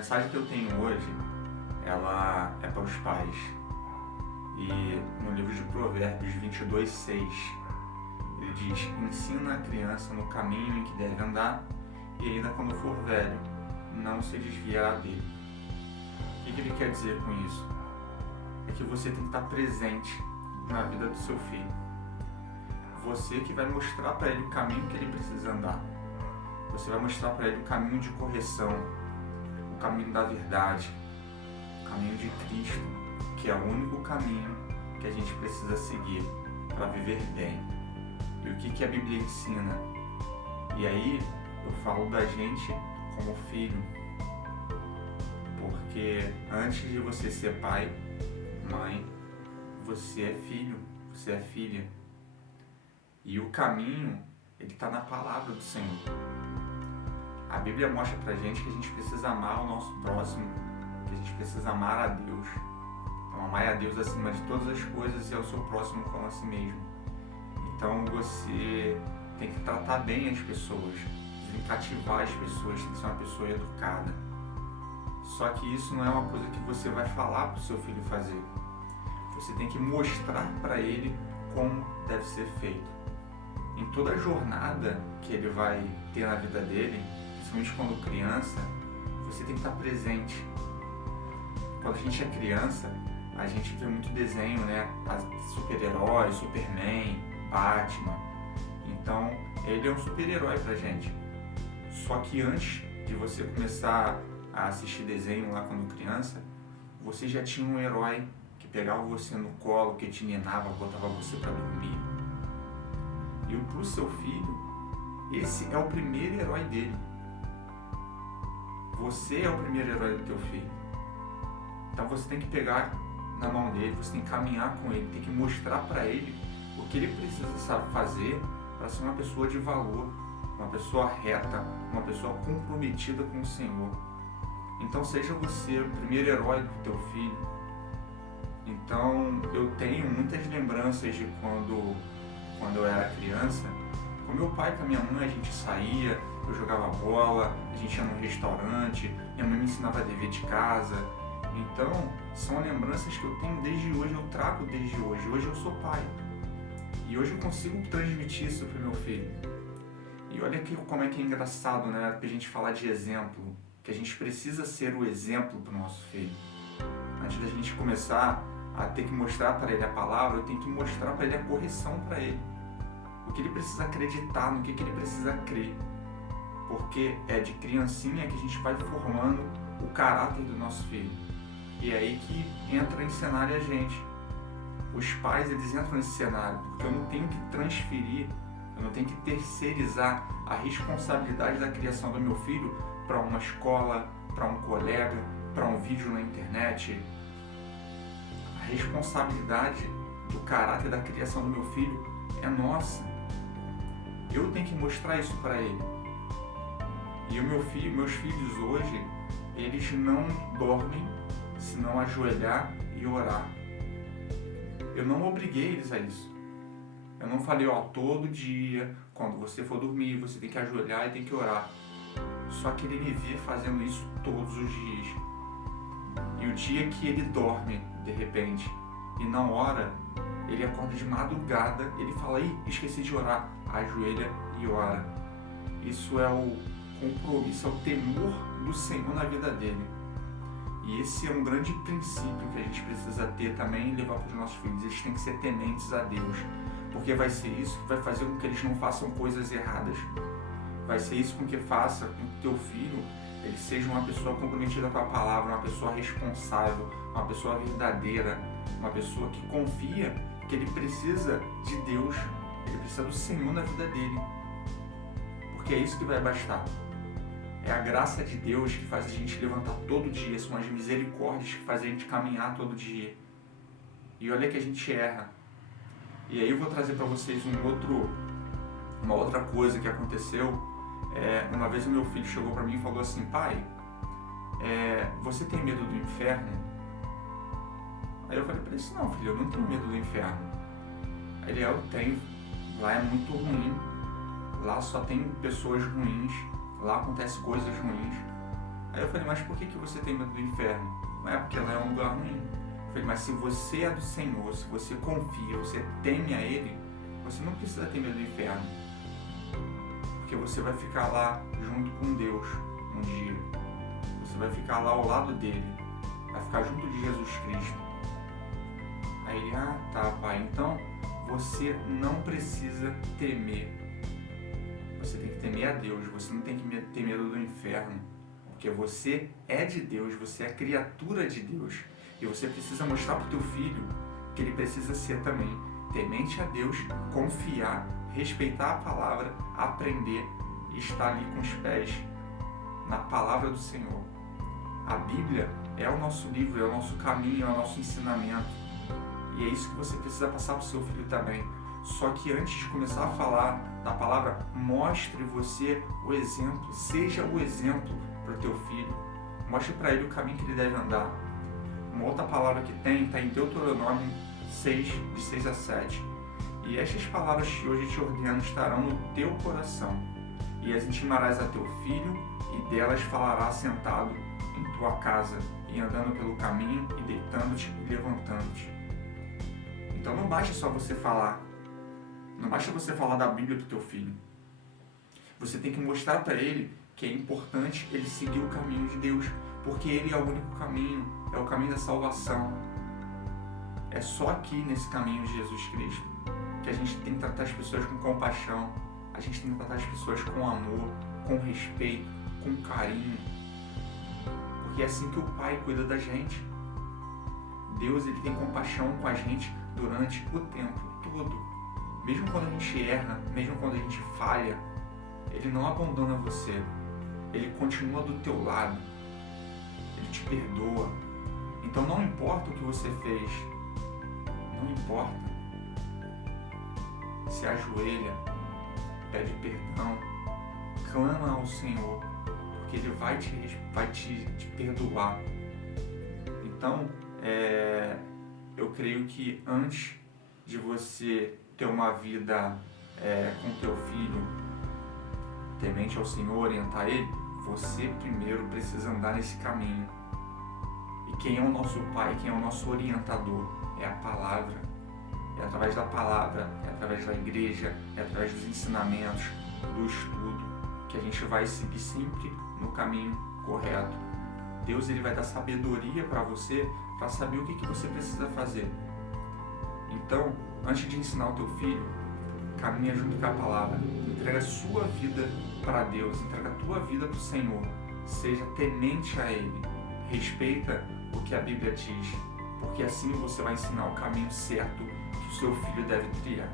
mensagem que eu tenho hoje, ela é para os pais. E no livro de Provérbios 22:6, ele diz: ensina a criança no caminho em que deve andar, e ainda quando for velho, não se desviará dele. O que ele quer dizer com isso? É que você tem que estar presente na vida do seu filho. Você que vai mostrar para ele o caminho que ele precisa andar. Você vai mostrar para ele o caminho de correção, o caminho da verdade, o caminho de Cristo, que é o único caminho que a gente precisa seguir para viver bem. E o que a Bíblia ensina? E aí eu falo da gente como filho, porque antes de você ser pai, mãe, você é filho, você é filha. E o caminho, ele está na palavra do Senhor. A Bíblia mostra pra gente que a gente precisa amar o nosso próximo, que a gente precisa amar a Deus. Então, amar a Deus acima de todas as coisas e ao seu próximo como a si mesmo. Então, você tem que tratar bem as pessoas, tem que cativar as pessoas, tem que ser uma pessoa educada. Só que isso não é uma coisa que você vai falar pro seu filho fazer. Você tem que mostrar para ele como deve ser feito. Em toda a jornada que ele vai ter na vida dele, principalmente quando criança, você tem que estar presente. Quando a gente é criança, a gente vê muito desenho, né? Super-herói, Superman, Batman. Então, ele é um super-herói pra gente. Só que antes de você começar a assistir desenho lá quando criança, você já tinha um herói que pegava você no colo, que te ninava, botava você pra dormir. E pro seu filho, esse é o primeiro herói dele. Você é o primeiro herói do teu filho. Então você tem que pegar na mão dele, você tem que caminhar com ele, tem que mostrar para ele o que ele precisa fazer para ser uma pessoa de valor, uma pessoa reta, uma pessoa comprometida com o Senhor. Então seja você o primeiro herói do teu filho. Então eu tenho muitas lembranças de quando eu era criança, com meu pai e com a minha mãe, a gente saía, eu jogava bola, a gente ia num restaurante, minha mãe me ensinava a dever de casa. Então, são lembranças que eu tenho desde hoje, eu trago desde hoje. Hoje eu sou pai. E hoje eu consigo transmitir isso para o meu filho. E olha aqui como é que é engraçado, né? Pra gente falar de exemplo, que a gente precisa ser o exemplo para o nosso filho. Antes da gente começar a ter que mostrar para ele a palavra, eu tenho que mostrar para ele a correção para ele. O que ele precisa acreditar, no que ele precisa crer. Porque é de criancinha que a gente vai formando o caráter do nosso filho. E é aí que entra em cenário a gente. Os pais, eles entram nesse cenário, porque eu não tenho que transferir, eu não tenho que terceirizar a responsabilidade da criação do meu filho para uma escola, para um colega, para um vídeo na internet. A responsabilidade do caráter da criação do meu filho é nossa. Eu tenho que mostrar isso para ele. E meus filhos hoje, eles não dormem se não ajoelhar e orar. Eu não obriguei eles a isso. Eu não falei, todo dia, quando você for dormir, você tem que ajoelhar e tem que orar. Só que ele me vê fazendo isso todos os dias. E o dia que ele dorme, de repente, e não ora, ele acorda de madrugada, ele fala, esqueci de orar, ajoelha e ora. Isso é o compromisso, é o temor do Senhor na vida dele. E esse é um grande princípio que a gente precisa ter também e levar para os nossos filhos. Eles têm que ser tementes a Deus, porque vai ser isso que vai fazer com que eles não façam coisas erradas. Vai ser isso com que faça com que o teu filho ele seja uma pessoa comprometida com a palavra, uma pessoa responsável, uma pessoa verdadeira, uma pessoa que confia que ele precisa de Deus, ele precisa do Senhor na vida dele. Porque é isso que vai bastar. É a graça de Deus que faz a gente levantar todo dia, são as misericórdias que fazem a gente caminhar todo dia. E olha que a gente erra. E aí eu vou trazer para vocês uma outra coisa que aconteceu. Uma vez o meu filho chegou para mim e falou assim, pai, você tem medo do inferno? Aí eu falei para ele, não filho, eu não tenho medo do inferno. Aí ele, eu tenho, lá é muito ruim, lá só tem pessoas ruins, lá acontecem coisas ruins. Aí eu falei, mas por que você tem medo do inferno? Não é porque ela é um lugar ruim. Eu falei, mas se você é do Senhor, se você confia, você teme a Ele, você não precisa ter medo do inferno. Porque você vai ficar lá junto com Deus um dia. Você vai ficar lá ao lado dele. Vai ficar junto de Jesus Cristo. Aí ele, tá, pai, então você não precisa temer. Você tem que temer a Deus, você não tem que ter medo do inferno. Porque você é de Deus, você é criatura de Deus. E você precisa mostrar para o teu filho que ele precisa ser também temente a Deus, confiar, respeitar a palavra, aprender e estar ali com os pés na palavra do Senhor. A Bíblia é o nosso livro, é o nosso caminho, é o nosso ensinamento. E é isso que você precisa passar para o seu filho também. Só que antes de começar a falar da palavra, mostre você o exemplo, seja o exemplo para o teu filho. Mostre para ele o caminho que ele deve andar. Uma outra palavra que tem está em Deuteronômio 6, de 6 a 7. E estas palavras que hoje te ordeno estarão no teu coração, e as intimarás a teu filho, e delas falarás sentado em tua casa, e andando pelo caminho, e deitando-te e levantando-te. Então não basta só você falar. Não basta você falar da Bíblia para o teu filho. Você tem que mostrar para ele que é importante ele seguir o caminho de Deus, porque ele é o único caminho, é o caminho da salvação. É só aqui nesse caminho de Jesus Cristo que a gente tem que tratar as pessoas com compaixão, a gente tem que tratar as pessoas com amor, com respeito, com carinho, porque é assim que o Pai cuida da gente. Deus, ele tem compaixão com a gente durante o tempo todo. Mesmo quando a gente erra, mesmo quando a gente falha, ele não abandona você. Ele continua do teu lado. Ele te perdoa. Então não importa o que você fez. Não importa. Se ajoelha, pede perdão, clama ao Senhor, porque Ele vai te perdoar. Então, eu creio que antes de você ter uma vida com teu filho, temente ao Senhor, orientar ele, você primeiro precisa andar nesse caminho. E quem é o nosso Pai, quem é o nosso orientador? É a palavra. É através da palavra, é através da igreja, é através dos ensinamentos, do estudo, que a gente vai seguir sempre no caminho correto. Deus, ele vai dar sabedoria para você, para saber o que você precisa fazer. Então, antes de ensinar o teu filho, caminha junto com a palavra. Entrega a sua vida para Deus, entrega a tua vida para o Senhor. Seja temente a Ele. Respeita o que a Bíblia diz, porque assim você vai ensinar o caminho certo que o seu filho deve trilhar.